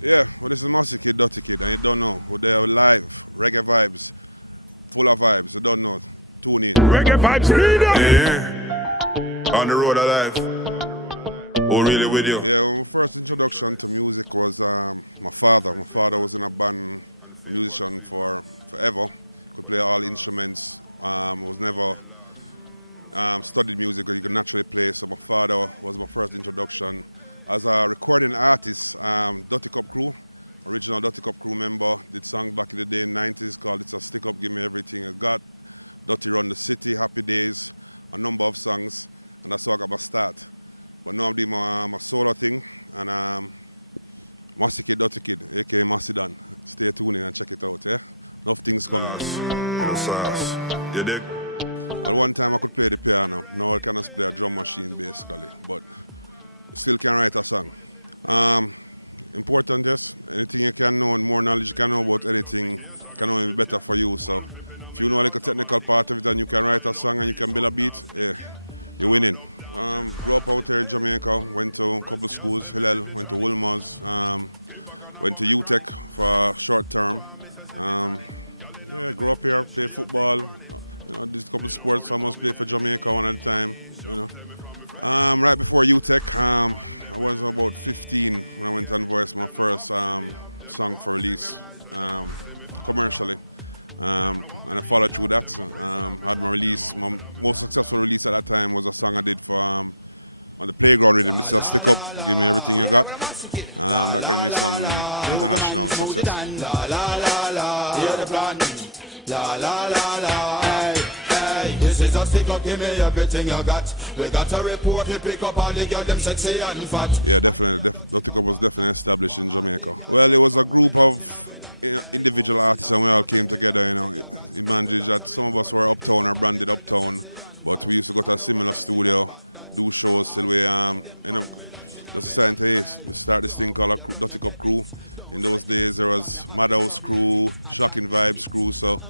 Yeah, well, this is Mossy Kid, Dutty Kid, and you don't know. We're there live, reggae vibes, full of vibes. You don't know. Tune in. Reggae vibes media. Yeah. On the road alive. Oh, really with you? Yeah, well, my first introduction to music was my father. My father was in a band, a musician for forever. Could play all instruments. Was never studied music, but he could naturally play. So my father was my first introduction. As a recording artist, Dutty Cup Crew, original Dutty Cup Crew member, did songs back in the day in the 90s called It's a Stick Up, Give Me Everything I Got, Dutty Run the City, Happy Days, a number of songs, and that's how I got my start. But now I'm doing my solo thing, and Mossy Kid, Dutty Kid, aka Mossy Dan. Stay tuned in and check it out, yeah? Enough things coming. The sauce. You dig? At one time I could play the piano, now I can just play a drum machine basically, but still can write a song. Important, yes. Anything you can know and more knowledge you can know about anything can only be better for you. So if you know like a technical part of it and you can write a song and you can build a beat, you're winning. Grew up out here in Jamaica, went to a couple schools, Hillel, went to Wolmer's, went to UTech for a short term. Grew up here, played football, did a couple of sports, almost played for Jamaica one at a time, Right before UTech, I was about 15 when I went and voiced my first song for release commercially. And I followed through that. Had my release. My most successful release at that time was a song I did for on the playground rhythm. This is a Stick Up, Give Me Everything You Got. That gave me some international success. This is a stick up, give me everything you got. We got a report, we pick up all the girls, them sexy and fat. Yeah, definitely. Dutty Cup was definitely established in Jamaica. Well, it was a group of individual artists and we all came together, It managed that some of us were uptown or branded uptown, but we used to go to a similar studio, do shows till we end up just deciding to start this thing called a Dutty Cup Crew. In those days there was Madhouse Crew, Shocking Vibes Crew, so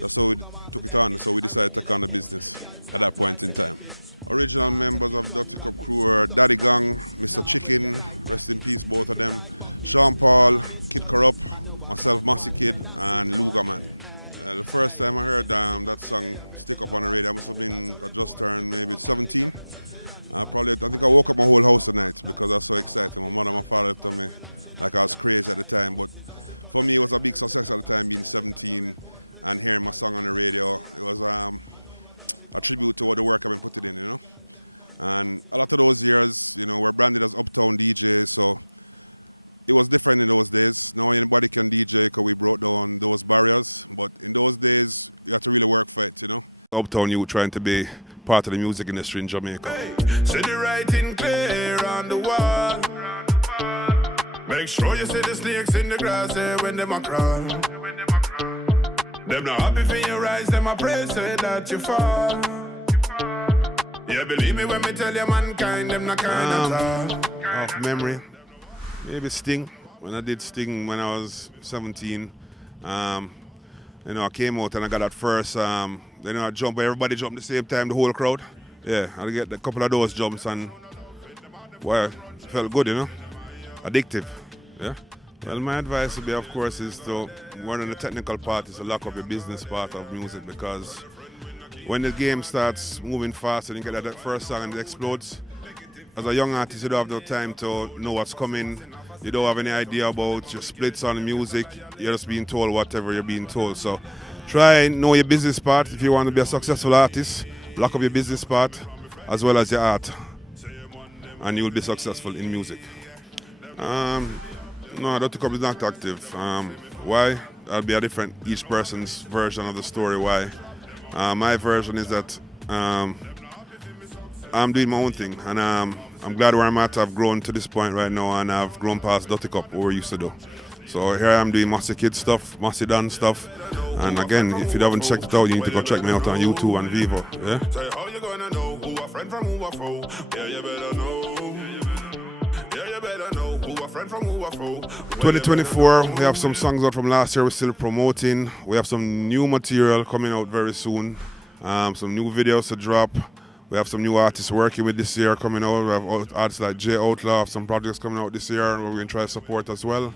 that's how we took it on, so we decided to take on the business at that point in time. Original members of Dutty Cup Crew were Daddy Gang, Mr. Chicken, rest in peace both of them, Sean Paul, Kid Corrupt, myself, Mossy Kid, and Lugaman. The first time I heard that song Stick Up on the radio, I must have been, I just turned maybe 17. I think I woke up my whole house tonight because I was so excited. My mother and my father told me like I was crazy at the time, but for me it was a big success at the time being 17 and hearing my song on the radio. It was a tribute to all the work I've been putting in, And a lot of those years, we're branded as uptown DJs, so it was different in those days. Now anybody can DJ because we broke down those barriers. But in those days, you had to really work for it, Uptown youth trying to be part of the music industry in Jamaica. Hey, see the writing clear on the wall. Make sure you see the snakes in the grass here when them a crawl. Them not happy for your rise, them a pray say that you fall. Yeah, believe me when me tell you mankind, them not kind at all. Off memory. Maybe Sting. When I did Sting when I was 17, I came out and I got that first, I jump, everybody jumped at the same time, the whole crowd. Yeah, I get a couple of those jumps and, well, it felt good, addictive, yeah. Well, my advice would be, of course, is to, one of the technical part is to lock up your business part of music because when the game starts moving fast and you get that first song and it explodes, as a young artist, you don't have no time to know what's coming. You don't have any idea about your splits on the music. You're just being told whatever you're being told. So try and know your business part. If you want to be a successful artist, lock up your business part as well as your art. And you will be successful in music. No, Dutty Cup is not active. Why? That'll be a different, each person's version of the story. Why? My version is that I'm doing my own thing, and I'm glad where I'm at. I've grown to this point right now, and I've grown past Dutty Cup, what we used to do. So here I am doing Mossy Kid stuff, Mossy Dan stuff, and again, if you haven't checked it out, you need to go check me out on YouTube and Vivo. Yeah. 2024, we have some songs out from last year we're still promoting. We have some new material coming out very soon, some new videos to drop. We have some new artists working with this year coming out. We have artists like J Outlaw, some projects coming out this year we're going to try to support as well.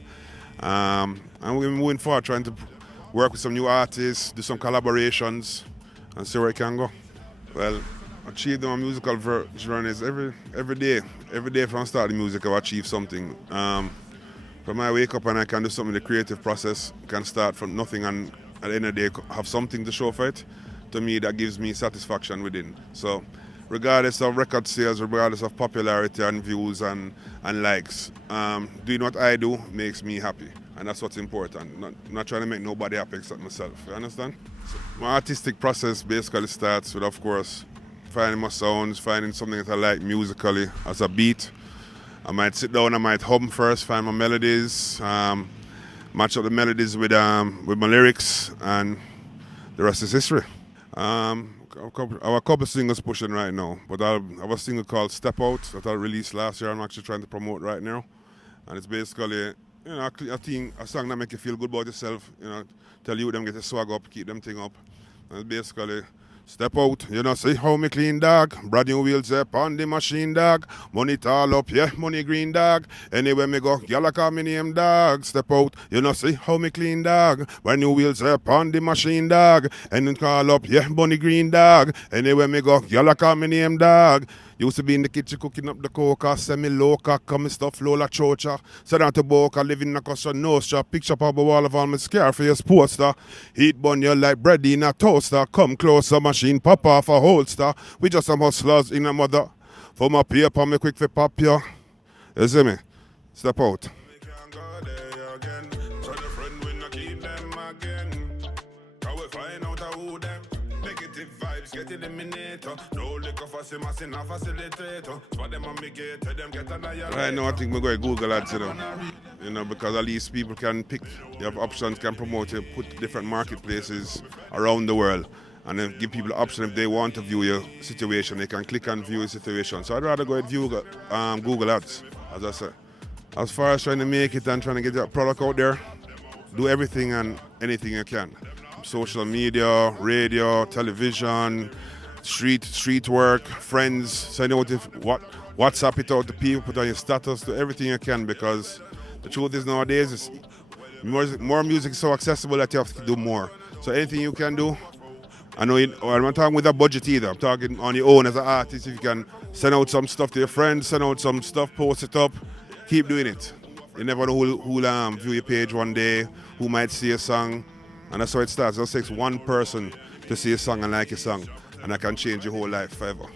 And we're moving forward, trying to work with some new artists, do some collaborations, and see where it can go. Well, achieving my musical journeys every day. Every day from starting music, I've achieved something. From I wake up and I can do something in the creative process, can start from nothing and at the end of the day have something to show for it. To me, that gives me satisfaction within. So regardless of record sales, regardless of popularity and views and likes, doing what I do makes me happy. And that's what's important. Not trying to make nobody happy except myself. You understand? So my artistic process basically starts with, of course, finding my sounds, finding something that I like musically as a beat. I might sit down, I might hum first, find my melodies, match up the melodies with my lyrics, and the rest is history. I have a couple of singles pushing right now, but I have a single called Step Out that I released last year. I'm actually trying to promote right now, and it's basically a song that make you feel good about yourself. Tell you them get your swag up, keep them thing up, and it's basically. Step out, see how me clean dog. Brand new wheels up on the machine dog. Money tall up, yeah, money green dog. Anywhere me go, y'all call me name dog. Step out, see how me clean dog. Brand new wheels up on the machine dog. And then call up, yeah, money green dog. Anywhere me go, y'all call me name dog. Used to be in the kitchen cooking up the coca, semi-loca, coming stuff Lola Chocha. Sit down to Boca, living in a Costa Nostra. Picture up on the wall of all my Scarface poster. Heat bun you like bread in a toaster. Come closer, machine pop off a holster. We just some hustlers in a mother. For my paper, me quick for pop ya. You see me? Step out. Right now I think we're going to Google ads, because at least people can pick, you have options, can promote it, put different marketplaces around the world, and then give people the option if they want to view your situation, they can click and view your situation. So I'd rather go and view Google ads, as I said. As far as trying to make it and trying to get your product out there, do everything and anything you can. Social media, radio, television, street work, friends, send out WhatsApp it out to people, put on your status, do everything you can, because the truth is nowadays is more music is so accessible that you have to do more. So anything you can do, I'm not talking with a budget either, I'm talking on your own as an artist. If you can send out some stuff to your friends, send out some stuff, post it up, keep doing it. You never know who'll view your page one day, who might see a song, and that's how it starts. It just takes one person to see a song and like a song, and that can change your whole life forever.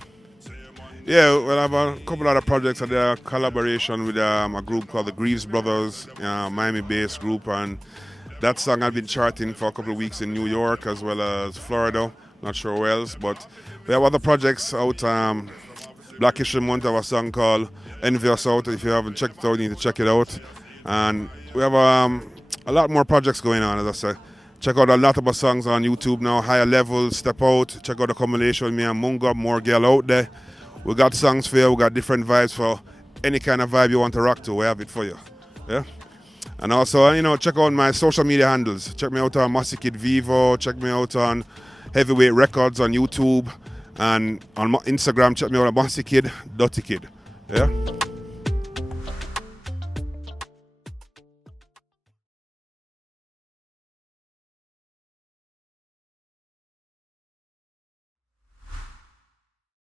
Yeah, well, I have a couple other projects. I did a collaboration with a group called the Greaves Brothers, Miami-based group, and that song had been charting for a couple of weeks in New York as well as Florida, not sure where else, but we have other projects out. Black History Month, I have a song called Envious Out. If you haven't checked it out, you need to check it out. And we have a lot more projects going on, as I said. Check out a lot of our songs on YouTube now, Higher Level, Step Out. Check out the combination with me and Mungo, more girl out there. We got songs for you, we got different vibes for any kind of vibe you want to rock to, we have it for you. Yeah. And also, check out my social media handles. Check me out on Mossy Kid Vivo, check me out on Heavyweight Records on YouTube, and on Instagram, check me out on Mossy Kid, Dutty Kid. Yeah.